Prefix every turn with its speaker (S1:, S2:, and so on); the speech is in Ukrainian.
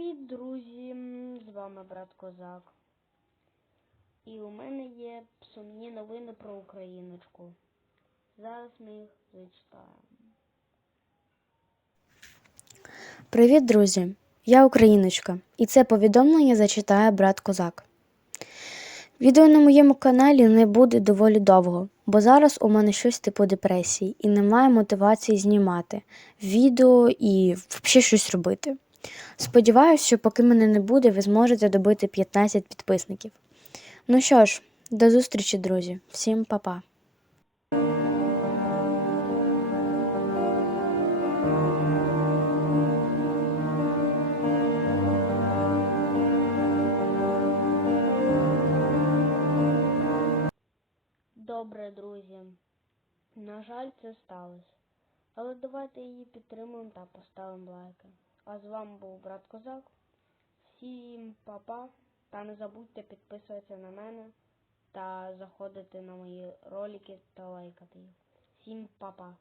S1: Привіт, друзі! З вами брат Козак. І у мене є сумні новини про Україночку. Зараз ми їх зачитаємо.
S2: Привіт, друзі! Я Україночка, і це повідомлення зачитає брат Козак. Відео на моєму каналі не буде доволі довго, бо зараз у мене щось типу депресії і немає мотивації знімати відео і взагалі щось робити. Сподіваюсь, що поки мене не буде, ви зможете добити 15 підписників. Ну що ж, до зустрічі, друзі. Всім па-па.
S1: Добре, друзі. На жаль, це сталося. Але давайте її підтримуємо та поставимо лайки. А з вами був брат Козак. Всім па-па. Та не забудьте підписуватися на мене та заходити на мої ролики та лайкати їх. Всім
S3: па-па.